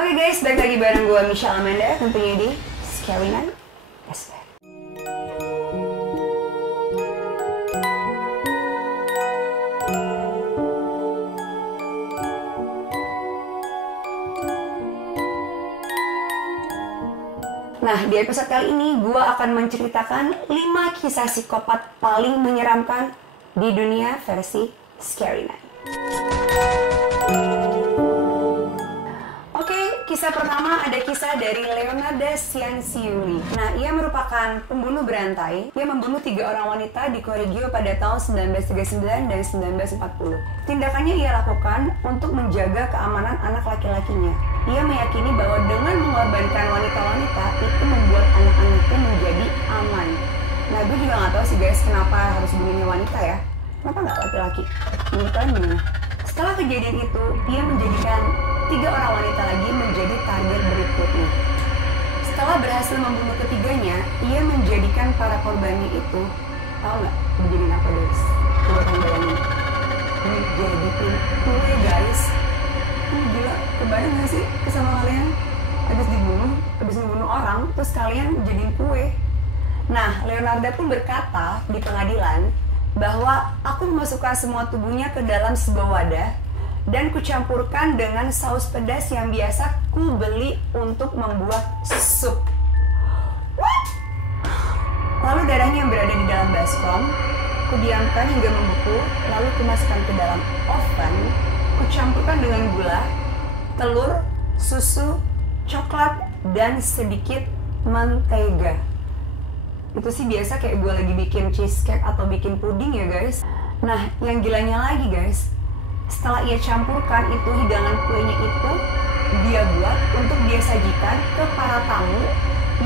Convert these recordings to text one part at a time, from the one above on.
Oke guys, balik lagi bareng gue Michelle Amanda, tentunya di Scary Night SP. Nah, di episode kali ini gue akan menceritakan 5 kisah psikopat paling menyeramkan di dunia versi Scary Night. Kisah pertama ada kisah dari Leonarda Cianciulli. Nah, ia merupakan pembunuh berantai. Ia membunuh 3 orang wanita di Correggio pada tahun 1939 dan 1940. Tindakannya ia lakukan untuk menjaga keamanan anak laki-lakinya. Ia meyakini bahwa dengan mengorbankan wanita-wanita itu membuat anak-anaknya menjadi aman. Nah, gue juga nggak tahu sih guys kenapa harus bunuhnya wanita ya. Kenapa nggak laki-laki? Menurut kalian gimana? Setelah kejadian itu, ia menjadikan 3 orang wanita lagi menjadi target berikutnya. Setelah berhasil membunuh ketiganya, ia menjadikan para korbannya itu, tahu nggak dijadiin apa guys? Coba kalian bayangin, dijadiin kue guys. Ini gila, kebayang nggak sih sama kalian? Habis membunuh orang, terus kalian jadiin kue. Nah, Leonarda pun berkata di pengadilan bahwa aku memasukkan semua tubuhnya ke dalam sebuah wadah dan kucampurkan dengan saus pedas yang biasa ku beli untuk membuat sup. What? Lalu darahnya yang berada di dalam baskom kudiamkan hingga membeku, lalu kumasukkan ke dalam oven, kucampurkan dengan gula, telur, susu, coklat, dan sedikit mentega. Itu sih biasa kayak gue lagi bikin cheesecake atau bikin puding ya guys. Nah, yang gilanya lagi guys, setelah ia campurkan itu hidangan kuenya itu, dia buat untuk dia sajikan ke para tamu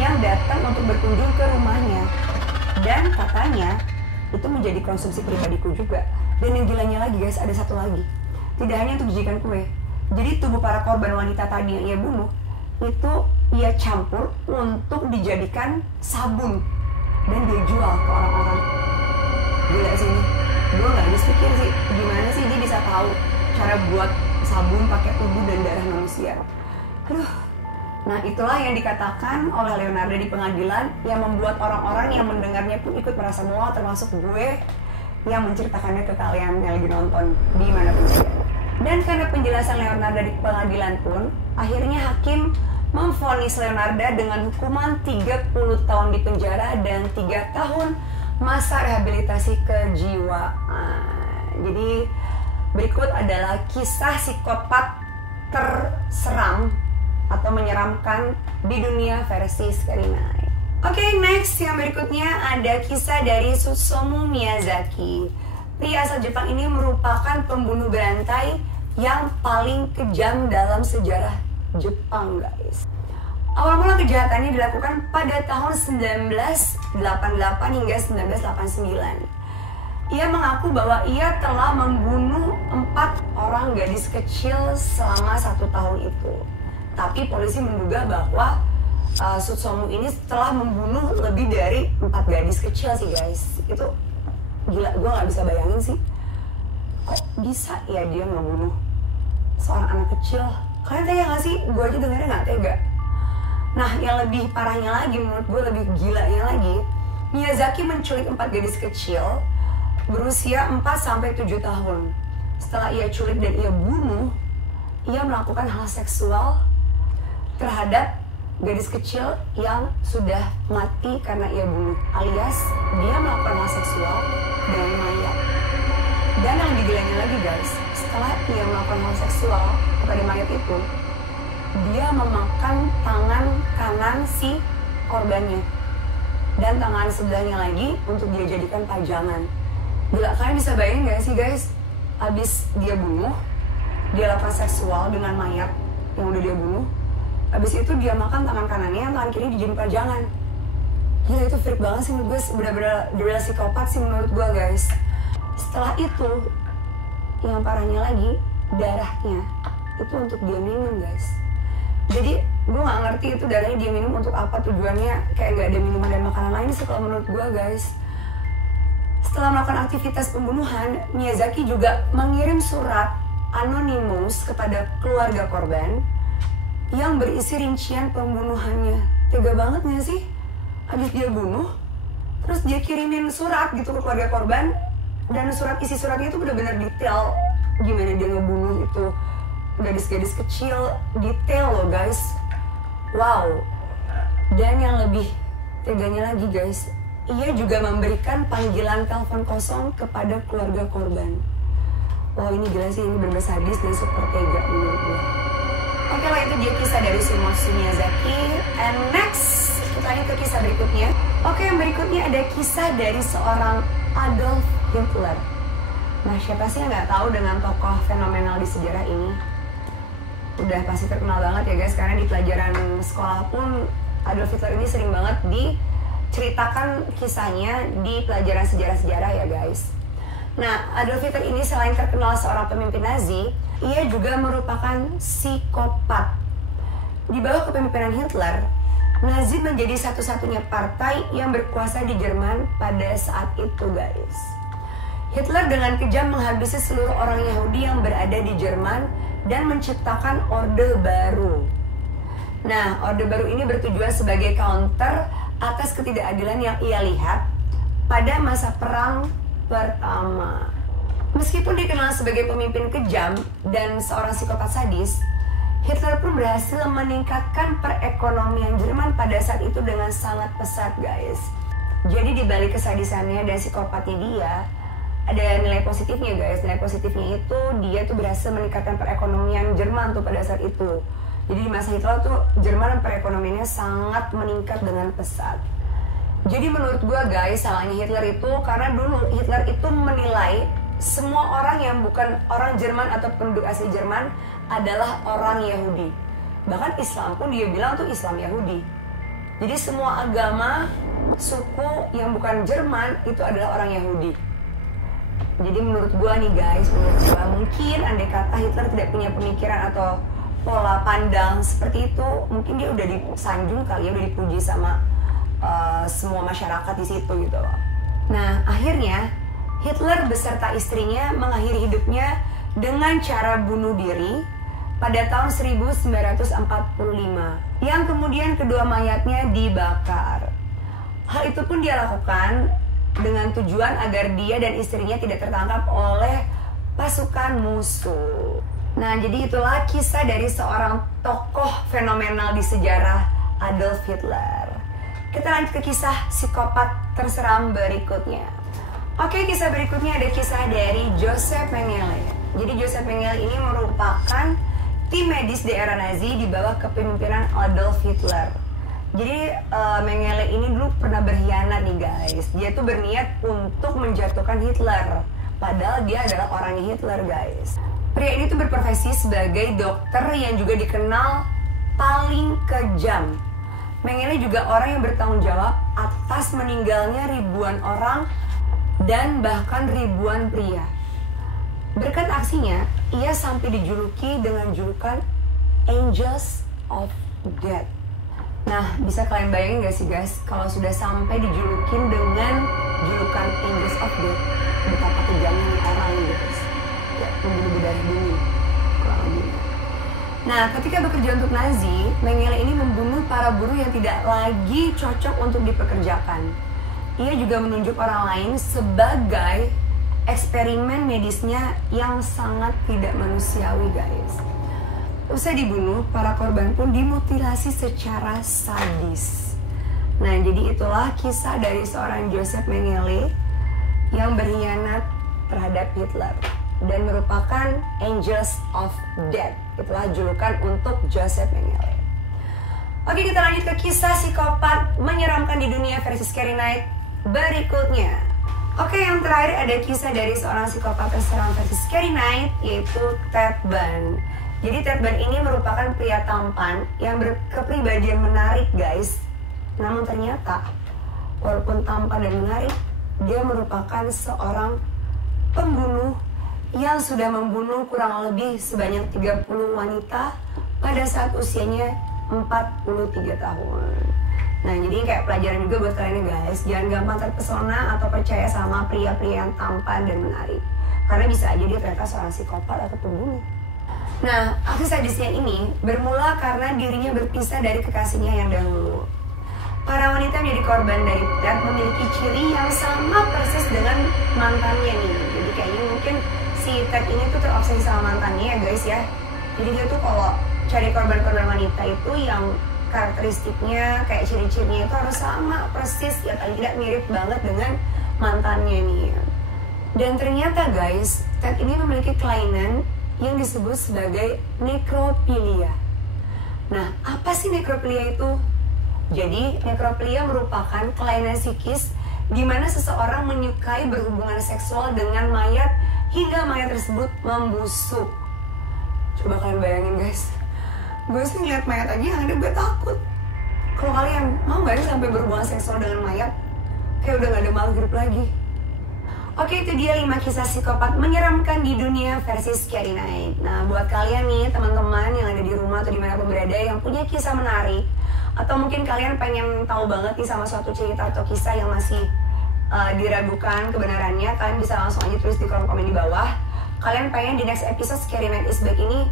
yang datang untuk berkunjung ke rumahnya. Dan katanya itu menjadi konsumsi pribadiku juga. Dan yang gilanya lagi guys, ada satu lagi. Tidak hanya untuk disajikan kue. Jadi tubuh para korban wanita tadi yang ia bunuh itu ia campur untuk dijadikan sabun dan dia jual ke orang-orang. Gila sih ini. Gue gak habis pikir sih, gimana sih dia bisa tahu cara buat sabun pakai tubuh dan darah manusia. Aduh. Nah, itulah yang dikatakan oleh Leonarda di pengadilan yang membuat orang-orang yang mendengarnya pun ikut merasa mual, termasuk gue yang menceritakannya ke kalian yang lagi nonton di mana pun saja. Dan karena penjelasan Leonarda di pengadilan pun, akhirnya hakim memvonis Leonarda dengan hukuman 30 tahun di penjara dan 3 tahun masa rehabilitasi kejiwaan. Jadi berikut adalah kisah psikopat terseram atau menyeramkan di dunia versi Scary Night. Oke, next yang berikutnya ada kisah dari Susumu Miyazaki. Pria asal Jepang ini merupakan pembunuh berantai yang paling kejam dalam sejarah Jepang guys. Awal mula kejahatannya dilakukan pada tahun 1988 hingga 1989. Ia mengaku bahwa ia telah membunuh 4 orang gadis kecil selama 1 tahun itu. Tapi polisi menduga bahwa Susumu ini telah membunuh lebih dari 4 gadis kecil sih guys. Itu gila, gue gak bisa bayangin sih. Kok bisa ya dia membunuh seorang anak kecil? Kalian tega gak sih? Gue aja dengarnya gak tega. Nah, yang lebih parahnya lagi, menurut gue lebih gilanya lagi, Miyazaki menculik 4 gadis kecil berusia 4-7 tahun. Setelah ia culik dan ia bunuh, ia melakukan hal seksual terhadap gadis kecil yang sudah mati karena ia bunuh. Alias, dia melakukan hal seksual dengan mayat. Dan yang lebih gilanya lagi guys, setelah ia melakukan hal seksual kepada mayat itu, dia memakan tangan kanan si korbannya dan tangan sebelahnya lagi untuk dia jadikan pajangan. Gila, kalian bisa bayangin gak sih guys, abis dia bunuh, dia lakukan seksual dengan mayat yang udah dia bunuh, abis itu dia makan tangan kanannya, tangan kiri dijadiin pajangan. Gila, itu freak banget sih menurut gue, bener-bener the real psikopat sih menurut gue guys. Setelah itu, yang parahnya lagi, darahnya itu untuk dia minum guys. Jadi gue gak ngerti itu darahnya dia minum untuk apa, tujuannya kayak gak ada minuman dan makanan lain sih kalau menurut gue guys. Setelah melakukan aktivitas pembunuhan, Miyazaki juga mengirim surat anonimus kepada keluarga korban yang yang berisi rincian pembunuhannya. Tega banget gak sih? Habis dia bunuh, terus dia kirimin surat gitu ke keluarga korban, dan isi suratnya itu benar-benar detail gimana dia ngebunuh itu gadis-gadis kecil, detail loh guys. Wow. Dan yang lebih teganya lagi guys, ia juga memberikan panggilan telepon kosong kepada keluarga korban. Wow, ini gila sih, ini benar-benar sadis dan super tega menurut gue. Oke lah, itu dia kisah dari Shimotsu Miyazaki. And next, kita lanjut ke kisah berikutnya. Oke, yang berikutnya ada kisah dari seorang Adolf Hitler. Nah, siapa sih yang nggak tahu dengan tokoh fenomenal di sejarah ini? Udah pasti terkenal banget ya guys, karena di pelajaran sekolah pun Adolf Hitler ini sering banget diceritakan kisahnya di pelajaran sejarah-sejarah ya guys. Nah, Adolf Hitler ini selain terkenal seorang pemimpin Nazi, ia juga merupakan psikopat. Di bawah kepemimpinan Hitler, Nazi menjadi satu-satunya partai yang berkuasa di Jerman pada saat itu guys. Hitler dengan kejam menghabisi seluruh orang Yahudi yang berada di Jerman dan menciptakan Orde Baru. Nah, Orde Baru ini bertujuan sebagai counter atas ketidakadilan yang ia lihat pada masa Perang Pertama. Meskipun dikenal sebagai pemimpin kejam dan seorang psikopat sadis, Hitler pun berhasil meningkatkan perekonomian Jerman pada saat itu dengan sangat pesat guys. Jadi di balik kesadisannya dan psikopatnya dia, ada nilai positifnya guys. Nilai positifnya itu dia tuh berhasil meningkatkan perekonomian Jerman tuh pada saat itu. Jadi di masa Hitler tuh Jerman perekonomiannya sangat meningkat dengan pesat. Jadi menurut gua guys, salahnya Hitler itu karena dulu Hitler itu menilai semua orang yang bukan orang Jerman atau penduduk asli Jerman adalah orang Yahudi. Bahkan Islam pun dia bilang tuh Islam Yahudi. Jadi semua agama, suku yang bukan Jerman itu adalah orang Yahudi. Jadi menurut gua nih guys, mungkin andai kata Hitler tidak punya pemikiran atau pola pandang seperti itu, mungkin dia udah disanjung kali ya, udah dipuji sama semua masyarakat di situ gitu loh. Nah, akhirnya Hitler beserta istrinya mengakhiri hidupnya dengan cara bunuh diri pada tahun 1945, yang kemudian kedua mayatnya dibakar. Hal itu pun dia lakukan dengan tujuan agar dia dan istrinya tidak tertangkap oleh pasukan musuh. Nah, jadi itulah kisah dari seorang tokoh fenomenal di sejarah, Adolf Hitler. Kita lanjut ke kisah psikopat terseram berikutnya. Oke, kisah berikutnya ada kisah dari Joseph Mengele. Jadi Joseph Mengele ini merupakan tim medis di era Nazi di bawah kepemimpinan Adolf Hitler. Jadi Mengele ini dulu pernah berkhianat nih guys. Dia tuh berniat untuk menjatuhkan Hitler, padahal dia adalah orangnya Hitler guys. Pria ini tuh berprofesi sebagai dokter yang juga dikenal paling kejam. Mengele juga orang yang bertanggung jawab atas meninggalnya ribuan orang dan bahkan ribuan pria. Berkat aksinya, ia sampai dijuluki dengan julukan Angels of Death. Nah, bisa kalian bayangin gak sih guys, kalau sudah sampai dijulukin dengan julukan Angels of Death, betapa kejamnya orang guys. Ya, membunuh berdarah bumi, kurang lebih. Nah, ketika bekerja untuk Nazi, Mengele ini membunuh para buruh yang tidak lagi cocok untuk dipekerjakan. Ia juga menunjuk orang lain sebagai eksperimen medisnya yang sangat tidak manusiawi guys. Usai dibunuh, para korban pun dimutilasi secara sadis. Nah, jadi itulah kisah dari seorang Joseph Mengele yang berkhianat terhadap Hitler dan merupakan Angels of Death. Itulah julukan untuk Joseph Mengele. Oke, kita lanjut ke kisah psikopat menyeramkan di dunia versi Scary Night berikutnya. Oke, yang terakhir ada kisah dari seorang psikopat terseram versi Scary Night, yaitu Ted Bundy. Jadi Ted Bundy ini merupakan pria tampan yang berkepribadian menarik guys. Namun ternyata walaupun tampan dan menarik, dia merupakan seorang pembunuh yang sudah membunuh kurang lebih sebanyak 30 wanita pada saat usianya 43 tahun. Nah, jadi kayak pelajaran juga buat kalian guys, jangan gampang terpesona atau percaya sama pria-pria yang tampan dan menarik, karena bisa aja dia ternyata seorang psikopat atau pembunuh. Nah, aksi sadisnya ini bermula karena dirinya berpisah dari kekasihnya yang dahulu. Para wanita menjadi korban dari Ted memiliki ciri yang sama persis dengan mantannya nih. Jadi kayaknya mungkin si Ted ini tuh terobsesi sama mantannya ya guys ya. Jadi dia tuh kalau cari korban-korban wanita itu yang karakteristiknya kayak ciri-cirinya itu harus sama persis ya, paling tidak mirip banget dengan mantannya nih. Dan ternyata guys, Ted ini memiliki kelainan yang disebut sebagai nekrofilia. Nah, apa sih nekrofilia itu? Jadi, nekrofilia merupakan kelainan psikis di mana seseorang menyukai berhubungan seksual dengan mayat hingga mayat tersebut membusuk. Coba kalian bayangin guys, gue sih ngeliat mayat aja yang ada gue takut. Kalau kalian mau gak sih sampai berhubungan seksual dengan mayat? Kayak udah gak ada makhluk hidup lagi. Oke, itu dia 5 kisah psikopat menyeramkan di dunia versi Scary Night. Nah, buat kalian nih, teman-teman yang ada di rumah atau dimanapun berada yang punya kisah menarik, atau mungkin kalian pengen tahu banget nih sama suatu cerita atau kisah yang masih diragukan kebenarannya, kalian bisa langsung aja tulis di kolom komen di bawah. Kalian pengen di next episode Scary Night is Back ini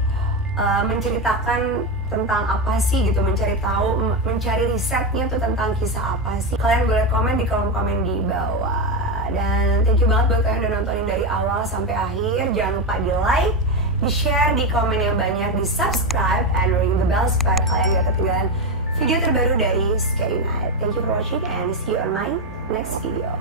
menceritakan tentang apa sih gitu, mencari tahu, mencari risetnya tuh tentang kisah apa sih. Kalian boleh komen di kolom komen di bawah. Dan thank you banget buat kalian udah nontonin dari awal sampai akhir. Jangan lupa di like, di share, di komen yang banyak, di subscribe, and ring the bell supaya kalian gak ketinggalan video terbaru dari Scary Night. Thank you for watching and see you on my next video.